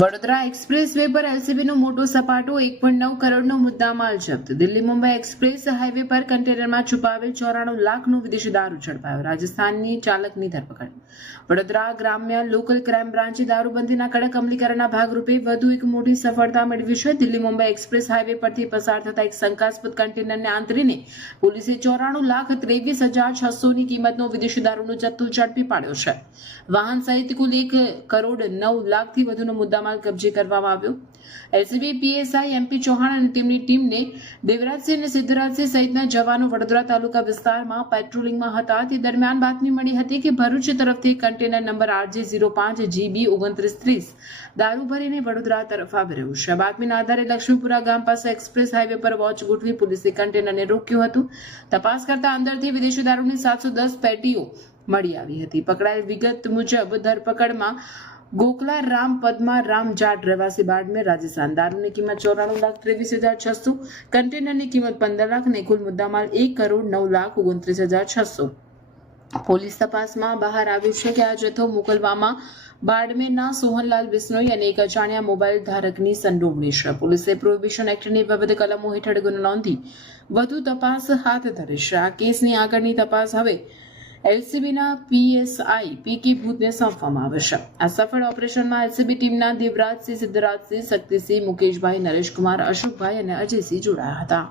Vadodara express way પર એલસીબીનો મોટો સપાટો 1.9 કરોડનો મુદ્દામાલ જપ્ત. દિલ્હી મુંબઈ એક્સપ્રેસ હાઈવે પર કન્ટેનરમાં છુપાવેલ 94 લાખનો વિદેશી દારૂ ઝડપાયો. રાજસ્થાનની ચાલકની ધરપકડ. વડોદરા ગ્રામ્ય લોકલ ક્રાઇમ બ્રાન્ચે દારૂબંધીના કડક અમલીકરણના ભાગરૂપે વધુ એક મોટી સફળતા મેળવી છે. દિલ્હી મુંબઈ એક્સપ્રેસ હાઈવે પરથી પસાર થતા એક શંકાસ્પદ કન્ટેનરને આંતરીને પોલીસે 94,23,600 ની કિંમતનો વિદેશી દારૂનો જથ્થો ઝડપી પાડ્યો છે. વાહન સહિત કુલ 1,09,00,000થી વધુનો મુદ્દામાલ કબજે કરવામાં આવ્યો. એલસીબી પીએસઆઈ એમપી ચૌહાણ અને તેમની ટીમને દેવરાજસિંહ અને સિદ્ધરાજસિંહ સહિતના જવાનો વડોદરા તાલુકા વિસ્તારમાં પેટ્રોલિંગમાં હતા. તે દરમિયાન બાતમી મળી હતી કે ભરૂચ તરફથી કન્ટેનર નંબર RJ05GB 2930 દારૂ ભરીને વડોદરા તરફ આવી રહ્યું છે. બાતમીના આધારે લક્ષ્મીપુરા ગામ પાસે એક્સપ્રેસ હાઈવે પર વોચ ગોઠવી પોલીસે કન્ટેનરને રોક્યું હતું. તપાસ કરતા અંદરથી વિદેશી દારૂની 710 પેટીઓ મળી આવી હતી. પકડાયેલ વિગત મુજબ ધરપકડમાં ગોકલા રામ પદ્મા રામ જાટ રહેવાસી બાડમેર રાજસ્થાન. દારૂની કિંમત 94,23,600, કન્ટેનરની કિંમત 15 લાખ અને કુલ મુદ્દામાલ 1,09,29,600. પોલીસ તપાસમાં બહાર આવ્યું છે કે આ જથ્થો મોકલવામાં બાડમેરના સોહનલાલ બિશ્નોઈ અને એક અજાણ્યા મોબાઈલ ધારકની સંડોવણી છે. પોલીસે પ્રોહિબિશન એક્ટની વિવિધ કલમો હેઠળ ગુનો નોંધી વધુ તપાસ હાથ ધરી છે. આ કેસની આગળની તપાસ હવે એલસીબીના પીએસઆઈ પીકે ભૂતને સોંપવામાં આવે છે. આ સફળ ઓપરેશનમાં એલસીબી ટીમના દેવરાજસિંહ, સિદ્ધરાજસિંહ, શક્તિસિંહ, મુકેશભાઈ, નરેશકુમાર, અશોકભાઈ અને અજયસિંહ જોડાયા હતા.